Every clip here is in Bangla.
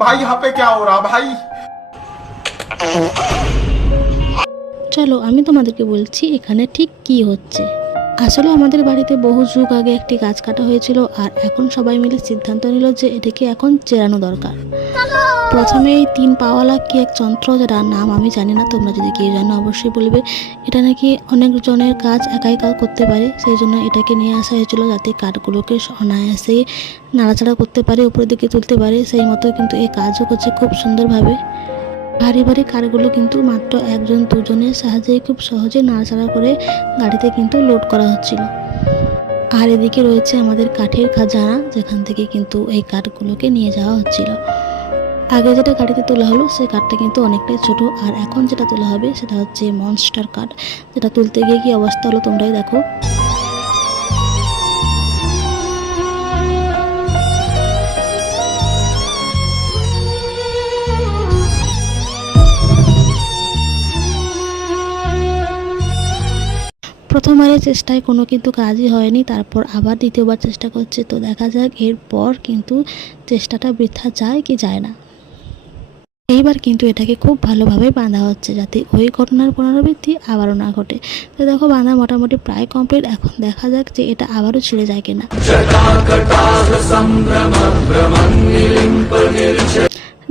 भाई यहाँ पे क्या हो रहा भाई। চলো আমি তোমাদেরকে বলছি এখানে ঠিক কি হচ্ছে। আসলে আমাদের বাড়িতে বহু যুগ আগে একটি গাছ কাটা হয়েছিল, আর এখন সবাই মিলে সিদ্ধান্ত নিল যে এটাকে এখন চেরানো দরকার। প্রথমে এই 3 পাওয়ালা কি এক যন্ত্র, যেটা নাম আমি জানি না, তোমরা যদি কেউ জানো অবশ্যই বলবে। এটা নাকি অনেকজনের কাজ একাই করতে পারে, সেই জন্য এটাকে নিয়ে আসা হয়েছিল যাতে কাঠগুলোকে অনায়াসেই নাড়াচাড়া করতে পারে, উপরের দিকে তুলতে পারে। সেই মতো কিন্তু এই কাজও করছে খুব সুন্দরভাবে। ভারী ভারী কারগুলো কিন্তু মাত্র 1-2জনের সাহায্যে খুব সহজে নাড়াচাড়া করে গাড়িতে কিন্তু লোড করা হচ্ছিল। আর এদিকে রয়েছে আমাদের কাঠের খাজানা, যেখান থেকে কিন্তু এই কাঠগুলোকে নিয়ে যাওয়া হচ্ছিল। আগে যেটা গাড়িতে তোলা হলো সেই কাঠটা কিন্তু অনেকটাই ছোট, আর এখন যেটা তোলা হবে সেটা হচ্ছে মনস্টার কাঠ, যেটা তুলতে গিয়ে কি অবস্থা হলো তোমরাই দেখো। প্রথমবারের চেষ্টায় কোনো কিন্তু কাজই হয়নি, তারপর আবার দ্বিতীয়বার চেষ্টা করছে। তো দেখা যাক এরপর কিন্তু চেষ্টাটা বৃথা যায় কি যায় না। এইবার কিন্তু এটাকে খুব ভালোভাবে বাঁধা হচ্ছে যাতে ওই ঘটনার পুনরাবৃত্তি আবারও না ঘটে। তো দেখো বাঁধা মোটামুটি প্রায় কমপ্লিট, এখন দেখা যাক যে এটা আবারও ছিঁড়ে যায় কিনা।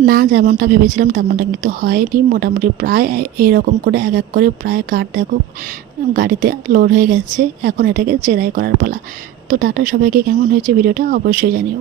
না, যেমনটা ভেবেছিলাম তেমনটা কিন্তু হয়নি। মোটামুটি প্রায় এইরকম করে এক এক করে প্রায় কাঠ দেখো গাড়িতে লোড হয়ে গেছে। এখন এটাকে চেরাই করার পালা। তো টাটা সবাইকে, কেমন হয়েছে ভিডিওটা অবশ্যই জানিও।